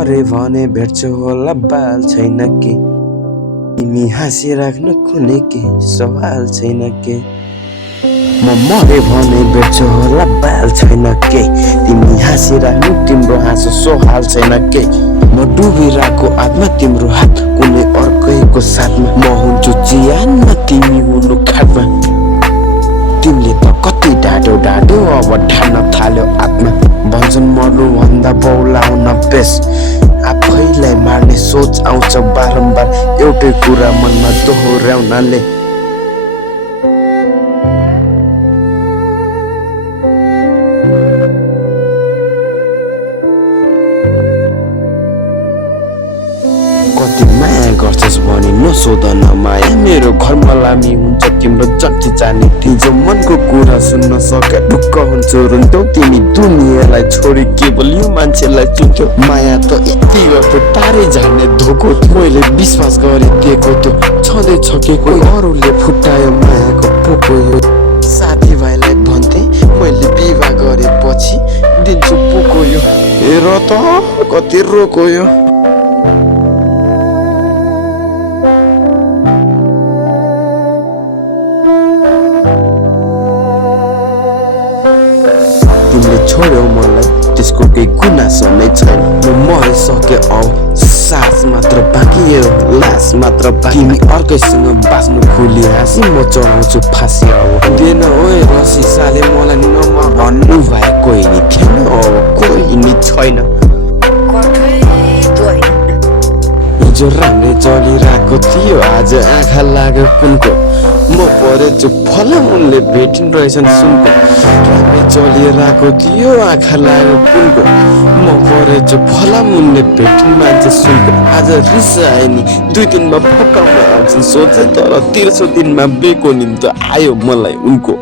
मरे भने भेट्छु होला बाल छैन के तिमी हाँसिराख्नु कुनै के सवाल छैन के म मरे भने भेट्छु होला बाल छैन के तिमी हाँसिराख्नु तिम्रो हाँसो सोहाल छैन के म डुबिरहेको आत्मा तिम्रो हात कुनै अर्कैको साथमा म हुन्छु चियानमा तिमी हुनु खाटमा तिमीले त कति ढाडो ढाडो अब ठान्न थाल्यो आत्मा भन्छन् मर्नु भन्दा बौलाउन बेस आफैलाई मार्ने सोच आउँछ बारम्बार एउटै कुरा मनमा दोहोऱ्याउनाले कति माया गर्छस् भनी नसोध न माया मेरो घरमा लामी हुन्छ तिम्रो जति जाने तिम्रो मनको कुरा सुन्न सके ढुक्क हुन्छ रुन्थ्यौ तिमी दुनियाँलाई छोडी केवल यो मान्छेलाई चुन्थ्यौ माया त यति गर्थ्यो तारै झार्ने धोको मैले विश्वास गरिदिएको त्यो छँदै छ के कोही अरूले फुटायो मायाको पोको यो साथीभाइलाई भन्थे मैले विवाह गरेपछि दिन्छु पोको यो हेर त कति रोको यो तिमीले छोड्यौ मलाई त्यसको केही गुनासो नै छैन म मरिसके औ सास मात्र बाँकी हो लास मात्र बाँकी तिमी अर्कैसँग बाँच्नु खुली हाँसी म चढाउँछु फाँसी अब दिएन ओए रसी साले मलाई नमा भन्नु भए कोही नि थिएन अब कोही नि छैन हिजो राम्रै चलिरहेको थियो आज आँखा लाग्यो कुनको म परेछु फलाम उनले भेटिन रहेछन् सुनको राम्रै चलिरहेको थियो आँखा लाग्यो कुनको म परेछु फलाम उनले भेटिन मान्छे सुनको आज रिस आयो नि 2 दिनमा पकाउन आउँछन् सोचे तर 300 दिनमा बेको निम्तो आयो मलाई उनको